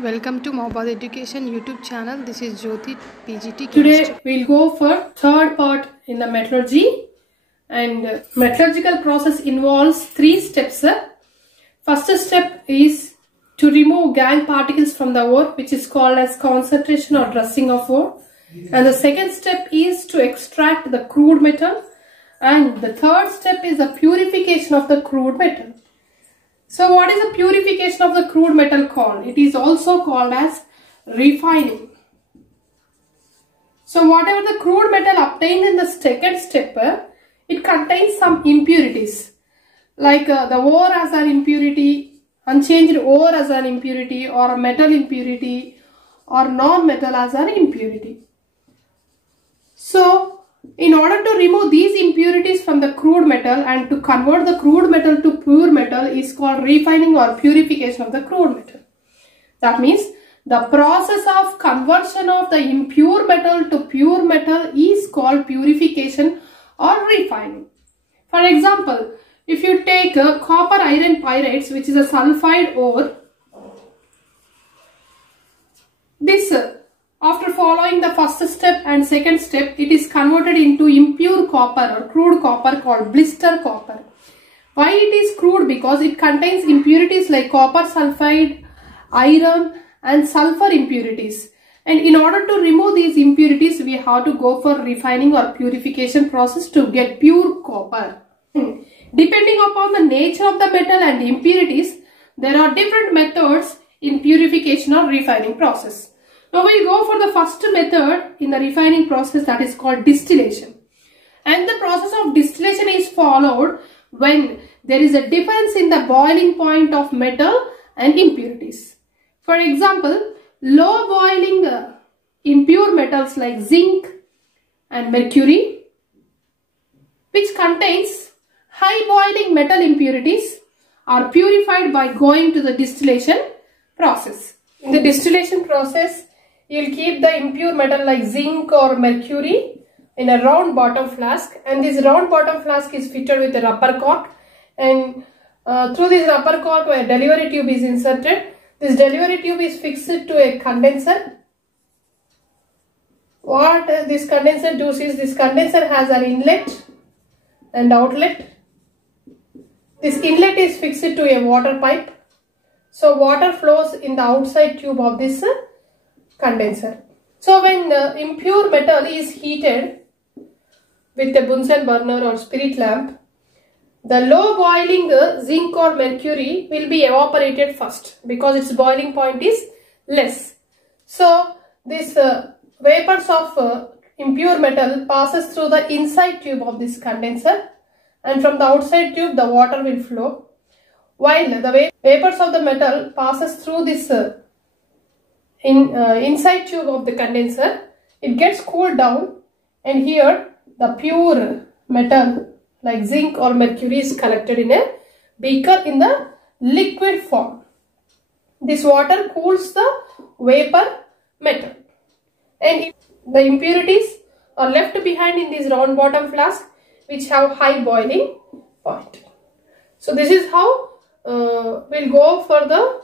Welcome to Mobile Education YouTube channel. This is Jyothi, PGT. Today we'll go for third part in the metallurgy, and metallurgical process involves 3 steps. First step is to remove gangue particles from the ore, which is called as concentration or dressing of ore, and the second step is to extract the crude metal, and the third step is the purification of the crude metal. So what is the purification of the crude metal called? It is also called as refining. So whatever the crude metal obtained in the second step, it contains some impurities. Like the ore as an impurity, unchanged ore as an impurity, or a metal impurity, or non-metal as an impurity. So in order to remove these impurities from the crude metal and to convert the crude metal to pure metal is called refining or purification of the crude metal. That means the process of conversion of the impure metal to pure metal is called purification or refining. For example, if you take copper iron pyrites, which is a sulfide ore, this after following the first step and second step, it is converted into impure copper or crude copper called blister copper. Why it is crude? Because it contains impurities like copper sulfide, iron and sulfur impurities. And in order to remove these impurities, we have to go for refining or purification process to get pure copper. Depending upon the nature of the metal and impurities, there are different methods in purification or refining process. Now we'll go for the first method in the refining process, that is called distillation. And the process of distillation is followed when there is a difference in the boiling point of metal and impurities. For example, low boiling impure metals like zinc and mercury, which contains high boiling metal impurities, are purified by going to the distillation process. In the distillation process, you will keep the impure metal like zinc or mercury in a round bottom flask, and this round bottom flask is fitted with a rubber cork, and through this rubber cork a delivery tube is inserted. This delivery tube is fixed to a condenser. What this condenser does is, this condenser has an inlet and outlet. This inlet is fixed to a water pipe, so water flows in the outside tube of this condenser. So when the impure metal is heated with a Bunsen burner or spirit lamp, the low boiling zinc or mercury will be evaporated first because its boiling point is less. So this vapors of impure metal passes through the inside tube of this condenser, and from the outside tube the water will flow, while the vapors of the metal passes through this inside tube of the condenser. It gets cooled down, and here the pure metal like zinc or mercury is collected in a beaker in the liquid form. This water cools the vapor metal, and the impurities are left behind in this round bottom flask which have high boiling point. So this is how we'll go for the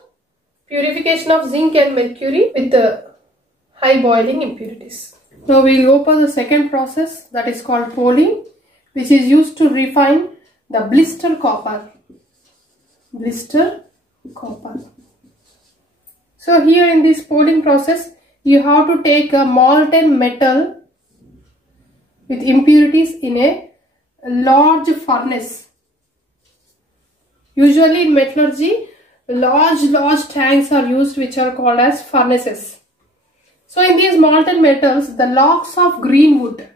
purification of zinc and mercury with the high boiling impurities. Now we'll go for the second process, that is called poling, which is used to refine the blister copper. Blister copper. So here in this poling process, you have to take a molten metal with impurities in a large furnace. Usually in metallurgy, large tanks are used which are called as furnaces. So in these molten metals, the logs of green wood.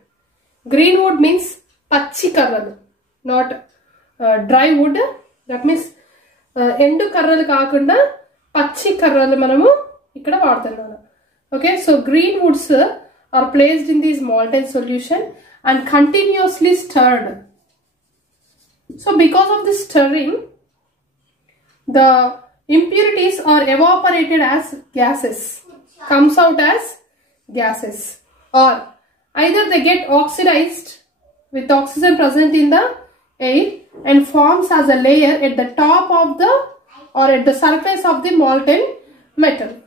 Green wood means pachi karralu, not dry wood. That means endu karralu kaakunda pachi karralu manamu ikkada vaadtunnamu. Okay, so green woods are placed in this molten solution and continuously stirred. So because of this stirring, the impurities are evaporated as gases, comes out as gases, or either they get oxidized with oxygen present in the air and forms as a layer at the top of the or at the surface of the molten metal.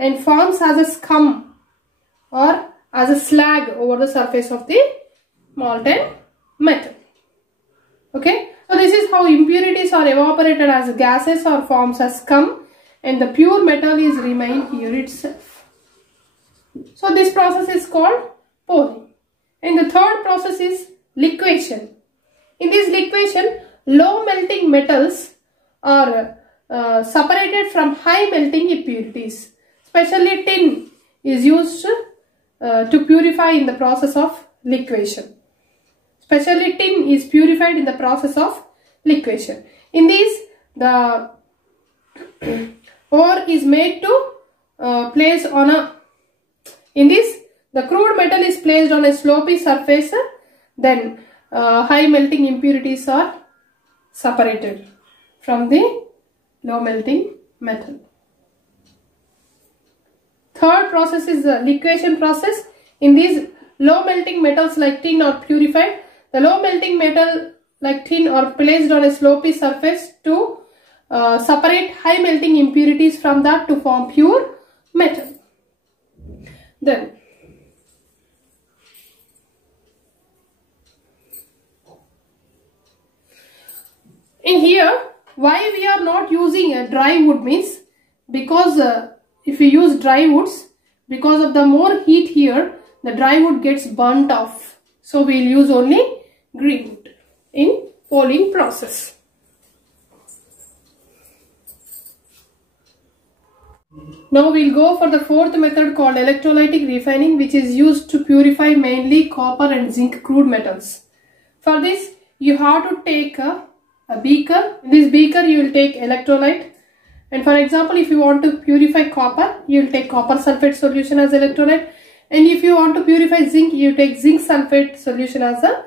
and forms as a scum or as a slag over the surface of the molten metal. Okay, so this is how impurities are evaporated as gases or forms as scum, and the pure metal is remain here itself. So this process is called pouring. And the third process is liquation. In this liquation, low melting metals are separated from high melting impurities. Especially tin is used to purify in the process of liquation. Especially tin is purified in the process of liquation. In this, the ore is made to place on a, in this, the crude metal is placed on a slopy surface, then high melting impurities are separated from the low melting metal. Third process is the liquation process. In these, low melting metals like tin are purified. The low melting metal like tin are placed on a slopy surface to separate high melting impurities from that to form pure metal. Then in here, why we are not using a dry wood means, because if we use dry woods, because of the more heat here, the dry wood gets burnt off. So we will use only green wood in pouring process. Now we will go for the fourth method called electrolytic refining, which is used to purify mainly copper and zinc crude metals. For this, you have to take a beaker. In this beaker, you will take electrolyte. And for example, if you want to purify copper, you will take copper sulfate solution as electrolyte. And if you want to purify zinc, you take zinc sulfate solution as a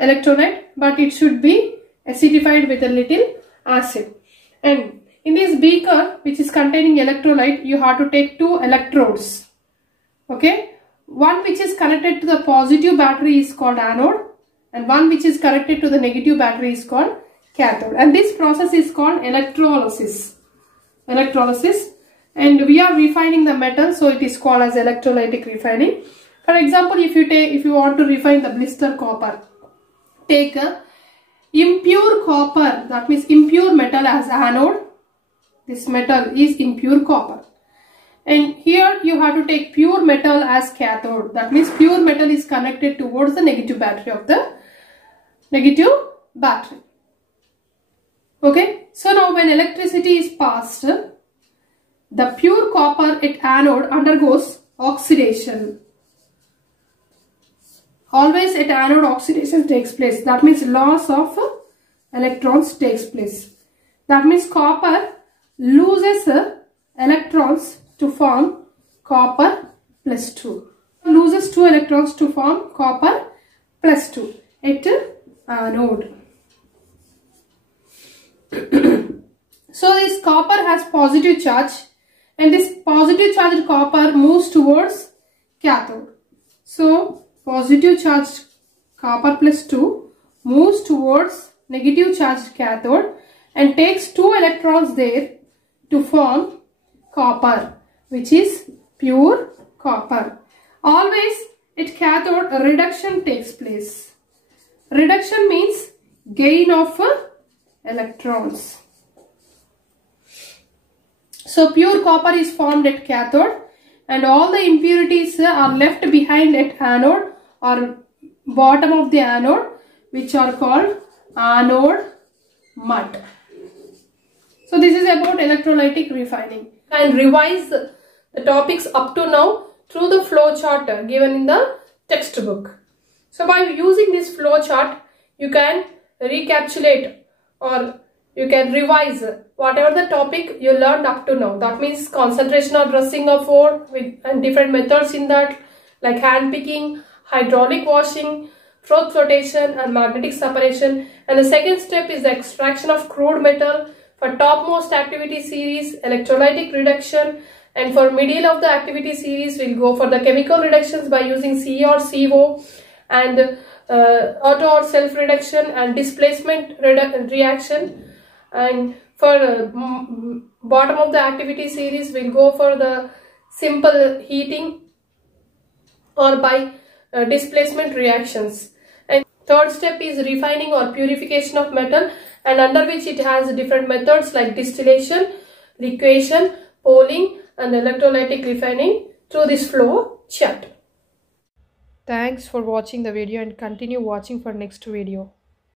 electrolyte. But it should be acidified with a little acid. And in this beaker, which is containing electrolyte, you have to take two electrodes. Okay. One which is connected to the positive battery is called anode. And one which is connected to the negative battery is called cathode. And this process is called electrolysis. And we are refining the metal, so it is called as electrolytic refining. For example, if you want to refine the blister copper, take a impure copper, that means impure metal as anode. This metal is impure copper. And here you have to take pure metal as cathode. That means pure metal is connected towards the negative battery of the negative battery. Okay. So now when electricity is passed, the pure copper at anode undergoes oxidation. Always at anode oxidation takes place. That means loss of electrons takes place. That means copper loses electrons to form copper plus 2. Loses 2 electrons to form copper plus 2 at anode. So this copper has positive charge, and this positive charged copper moves towards cathode. So positive charged copper plus 2 moves towards negative charged cathode and takes 2 electrons there to form copper, which is pure copper. Always at cathode a reduction takes place. Reduction means gain of electrons. So pure copper is formed at cathode and all the impurities are left behind at anode or bottom of the anode, which are called anode mud. So this is about electrolytic refining. And revise the topics up to now through the flow chart given in the textbook. So by using this flow chart, you can recapitulate or you can revise whatever the topic you learned up to now. That means concentration or dressing of ore and different methods in that, like hand picking, hydraulic washing, froth flotation and magnetic separation. And the second step is the extraction of crude metal. For topmost activity series, electrolytic reduction, and for middle of the activity series, we'll go for the chemical reductions by using C or CO, and auto or self reduction and displacement reaction. And for bottom of the activity series, we'll go for the simple heating or by displacement reactions. And third step is refining or purification of metal, and under which it has different methods like distillation, liquefaction, poling and electrolytic refining through this flow chart. Thanks for watching the video and continue watching for next video.